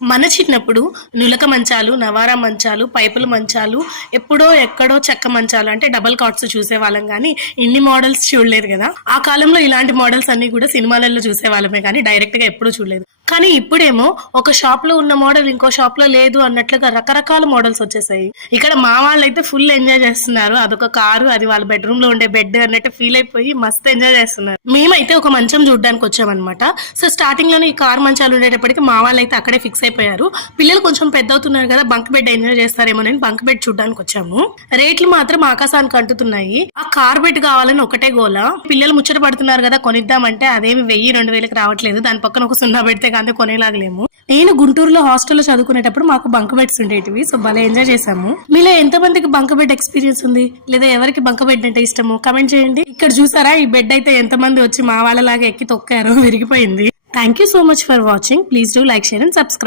మన చిన్నప్పుడు నులక మంచాలు, నవారా మంచాలు, పైపుల మంచాలు, ఎప్పుడో ఎక్కడో చెక్క మంచాలు అంటే డబల్ కాట్స్ చూసేవాళ్ళం కానీ ఇన్ని మోడల్స్ చూడలేదు కదా. ఆ కాలంలో ఇలాంటి మోడల్స్ అన్ని కూడా సినిమాలలో చూసేవాళ్ళమే కానీ డైరెక్ట్ గా ఎప్పుడూ చూడలేదు. కానీ ఇప్పుడేమో ఒక షాప్ లో ఉన్న మోడల్ ఇంకో షాప్ లో లేదు అన్నట్లుగా రకరకాల మోడల్స్ వచ్చేసాయి. ఇక్కడ మా వాళ్ళు అయితే ఫుల్ ఎంజాయ్ చేస్తున్నారు. అదొక కారు, అది వాళ్ళ బెడ్రూమ్ లో ఉండే బెడ్ అన్నట్టు ఫీల్ అయిపోయి మస్తు ఎంజాయ్ చేస్తున్నారు. మేమైతే ఒక మంచం చూడడానికి వచ్చామన్నమాట. సో స్టార్టింగ్ లోనే ఈ కార్ మంచాలు ఉండేటప్పటికి మా వాళ్ళు అయితే అక్కడే ఫిక్స్ అయిపోయారు. పిల్లలు కొంచెం పెద్ద అవుతున్నారు కదా, బంక్ బెడ్ ఎంజాయ్ చేస్తారేమో నేను బంక్ బెడ్ చూడడానికి వచ్చాము. రేట్లు మాత్రం ఆకాశానికి అంటుతున్నాయి. ఆ కార్ బెడ్ కావాలని ఒకటే గోల. పిల్లలు ముచ్చట పడుతున్నారు కదా కొనిద్దామంటే అదేమి 1000-2000 రావట్లేదు. దాని పక్కన ఒక 0 పెడితే కానీ కొనేలాగలేము. నేను గుంటూరులో హాస్టల్లో చదువుకునేటప్పుడు మాకు బంక్ బెడ్స్ ఉండేటివి. సో భలే ఎంజాయ్ చేసాము. మీలో ఎంత మందికి బంక్ బెడ్ ఎక్స్పీరియన్స్ ఉంది, లేదా ఎవరికి బంక్ బెడ్ అంటే ఇష్టము కమెంట్ చేయండి. ఇక్కడ చూసారా, ఈ బెడ్ అయితే ఎంత మంది వచ్చి మా వాళ్ళలాగా ఎక్కి తొక్కారో, విరిగిపోయింది. Thank you so much for watching. Please do like, share and subscribe.